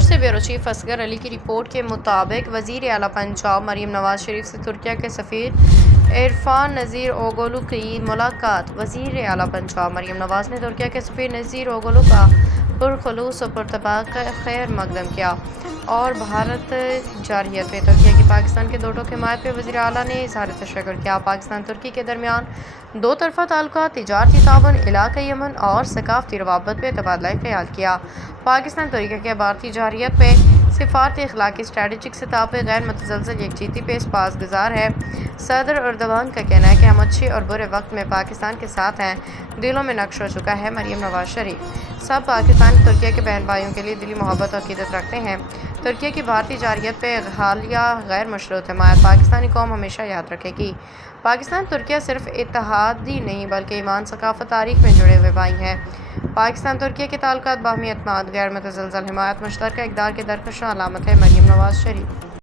لاہور سے bureau chief Asghar علی کی report کے مطابق وزیر اعلیٰ پنجاب مریم نواز شریف سے ترکیہ کے سفیر عرفان نذیر اوغلو کی ملاقات۔ وزیر اعلیٰ پنجاب مریم نواز نے ترکیہ کے سفیر نذیر اوغلو کا پرخلوص و پرطبع خیر مقدم کیا اور بھارت جارحیت میں ترکیہ کی پاکستان کے دو ٹوک حمایت پہ وزیر اعلیٰ نے اظہار تشکر کیا۔ پاکستان ترکی کے درمیان دو طرفہ تعلقات، تجارتی تعاون، علاقائی امن اور ثقافتی روابط پہ تبادلہ خیال کیا۔ پاکستان ترکی کے بھارتی جارحیت پہ سفارتی اخلاقی اسٹریٹجک سطح پہ غیر متزلزل یکجہتی پہ پاس گزار ہے۔ صدر اردوغان کا کہنا ہے کہ ہم اچھے اور برے وقت میں پاکستان کے ساتھ ہیں، دلوں میں نقش ہو چکا ہے۔ مریم نواز شریف سب پاکستان ترکیہ کے بہن بھائیوں کے لیے دلی محبت اور عقیدت رکھتے ہیں۔ ترکیہ کی بھارتی جارحیت پہ حالیہ غیر مشروط حمایت پاکستانی قوم ہمیشہ یاد رکھے گی۔ پاکستان ترکیہ صرف اتحادی نہیں بلکہ ایمان، ثقافت، تاریخ میں جڑے ہوئے بھائی ہیں۔ پاکستان ترکیہ کے تعلقات باہمی اعتماد، غیر متزلزل حمایت، مشترکہ اقدار کی درخشاں علامت ہے۔ مریم نواز شریف